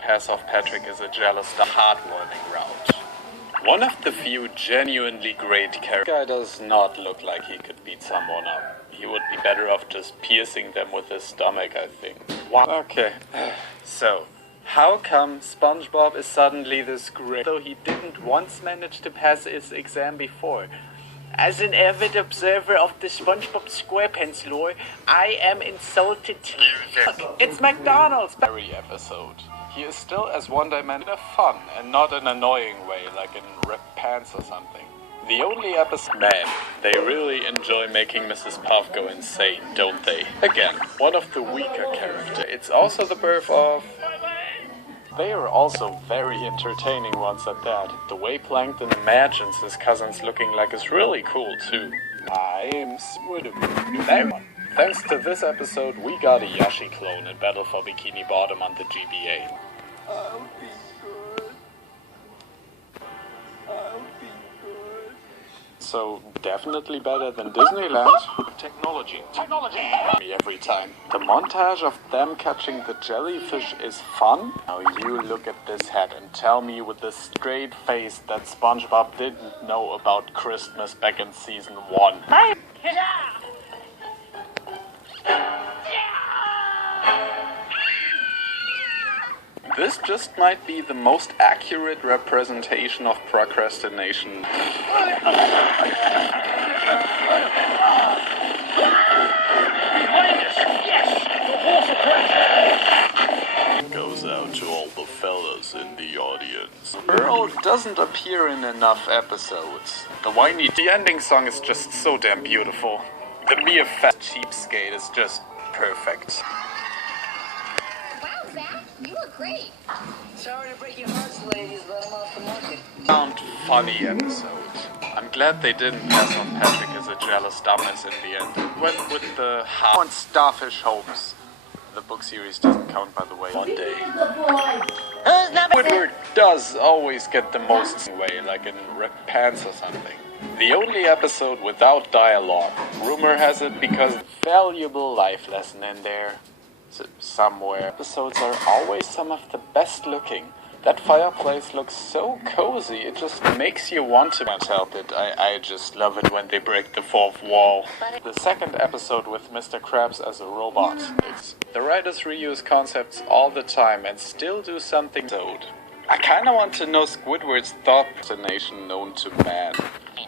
Pass off Patrick is a jealous, heartwarming route. One of the few genuinely great characters. This guy does not look like he could beat someone up. He would be better off just piercing them with his stomach, I think. Wow. Okay, so how come SpongeBob is suddenly this great, though he didn't once manage to pass his exam before? As an avid observer of the SpongeBob SquarePants lore, I am insulted. Look, it's McDonald's! Every episode. He is still as one-dimensional fun and not an annoying way like in Ripped Pants or something. The only episode... Man, they really enjoy making Mrs. Puff go insane, don't they? Again, one of the weaker characters. It's also the birth of... They are also very entertaining ones at that. The way Plankton imagines his cousins looking like is really cool too. I'm Squidward. Thanks to this episode, we got a Yashi clone in Battle for Bikini Bottom on the GBA. I'll be good. I'll be good. So, definitely better than Disneyland. Technology. Every time. The montage of them catching the jellyfish is fun. Now you look at this head and tell me with a straight face that SpongeBob didn't know about Christmas back in season 1. This just might be the most accurate representation of procrastination. Goes out to all the fellas in the audience. Earl doesn't appear in enough episodes. The ending song is just so damn beautiful. The mere fat cheapskate is just perfect. Wow, Zach, you look great. Sorry to break your hearts, ladies, but I'm off the market. Found funny episode. I'm glad they didn't pass on Patrick as a jealous dumbass in the end. Went with the on Starfish Holmes. The book series doesn't count, by the way. One day. Squidward does always get the most way, like in Ripped Pants or something. The only episode without dialogue. Rumor has it because valuable life lesson in there. Somewhere. Episodes are always some of the best looking. That fireplace looks so cozy, it just makes you want to. Can't help it, I just love it when they break the fourth wall. The second episode with Mr. Krabs as a robot. The writers reuse concepts all the time and still do something. I kinda want to know Squidward's thought destination known to man.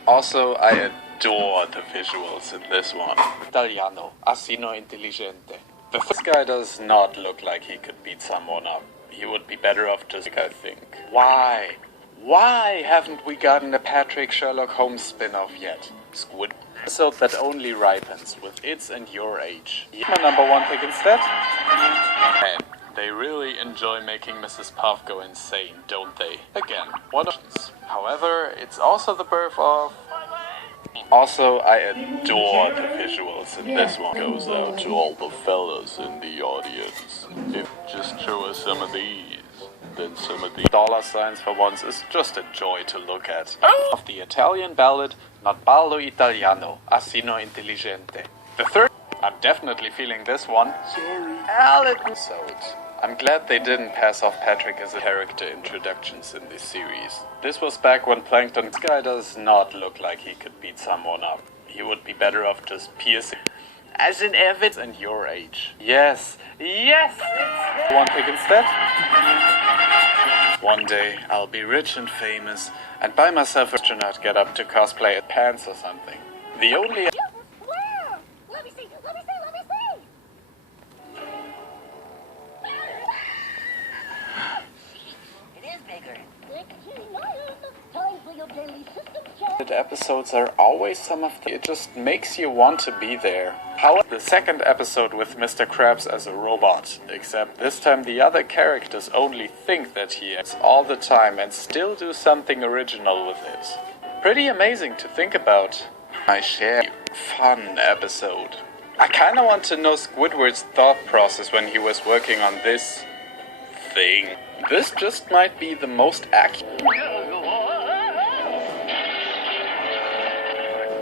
Also, I adore the visuals in this one. Italiano, asino intelligente. This guy does not look like he could beat someone up. He would be better off just, I think. Why? Why haven't we gotten a Patrick Sherlock Holmes spin-off yet? Squid. Episode that only ripens with its and your age. My number one pick instead? Man, they really enjoy making Mrs. Puff go insane, don't they? Again, one of those. However, it's also the birth of... Also, I adore the visuals in this one. Goes out to all the fellas in the audience. Just show us some of these, then some of these. Dollar signs for once is just a joy to look at. Of the Italian ballad, not ballo italiano, asino intelligente. The third, I'm definitely feeling this one. Sorry. I'm glad they didn't pass off Patrick as a character introductions in this series. This was back when Plankton... This guy does not look like he could beat someone up. He would be better off just piercing... As an avid and your age. Yes! One pick instead? One day, I'll be rich and famous, and buy myself a astronaut get up to cosplay at Pants or something. The only... Wow! Let me see! It is bigger. Time for your daily system check. Episodes are always some of the... It just makes you want to be there. However, the second episode with Mr. Krabs as a robot, except this time the other characters only think that he is all the time and still do something original with it. Pretty amazing to think about. I share fun episode. I kinda want to know Squidward's thought process when he was working on this thing. This just might be the most accurate.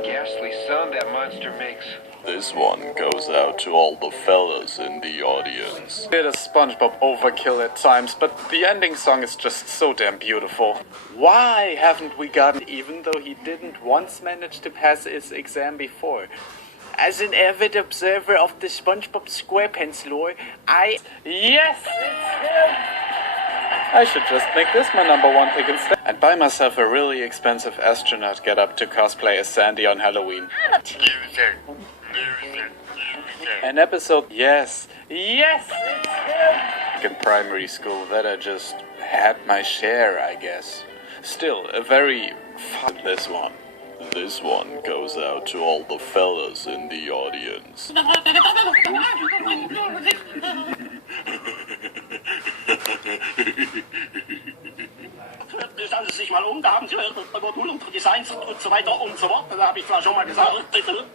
Ghastly sound that monster makes. This one goes out to all the fellas in the audience. Bit of SpongeBob overkill at times, but the ending song is just so damn beautiful. Why haven't we gotten, even though he didn't once manage to pass his exam before? As an avid observer of the SpongeBob SquarePants lore, Yes! It's him! I should just make this my #1 pick instead. And buy myself a really expensive astronaut getup to cosplay as Sandy on Halloween. An episode, yes, it's him! In primary school that I just had my share, I guess. Still, a very fun this one. This one goes out to all the fellas in the audience. Schauen Sie sich mal da haben Sie Modul und Designs und so weiter und so fort. Da habe ich zwar schon mal gesagt,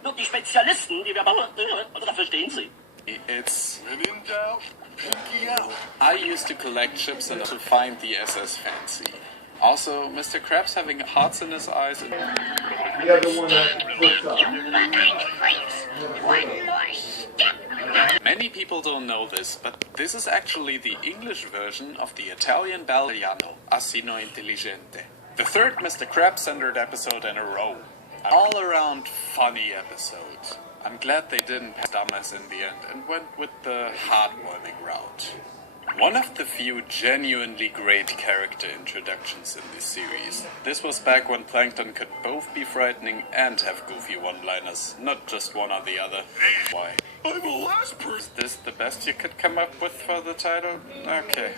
nur die Spezialisten, die wir bauen, da verstehen Sie. It's... When in doubt, pinky out. I used to collect ships and to find the SS Fancy. Also, Mr. Krabs having hearts in his eyes and... The other one that flips up. One more step. Many people don't know this, but this is actually the English version of the Italian Balliano, Asino Intelligente. The third Mr. Krabs-centered episode in a row. An all-around funny episode. I'm glad they didn't pass dumbass in the end and went with the heartwarming route. One of the few genuinely great character introductions in this series. This was back when Plankton could both be frightening and have goofy one-liners, not just one or the other. Why? I'm the last person. Is this the best you could come up with for the title? Okay.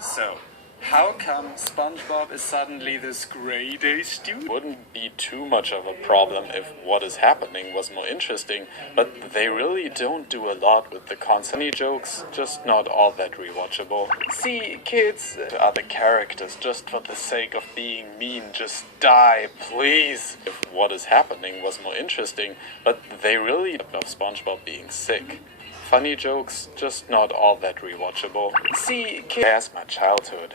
So, how come SpongeBob is suddenly this grade A student? Wouldn't be too much of a problem if what is happening was more interesting, but they really don't do a lot with the funny jokes, just not all that rewatchable. See, kids, other characters, just for the sake of being mean, just die, please. If what is happening was more interesting, but they really love SpongeBob being sick. Funny jokes, just not all that rewatchable. See, kids, that's my childhood.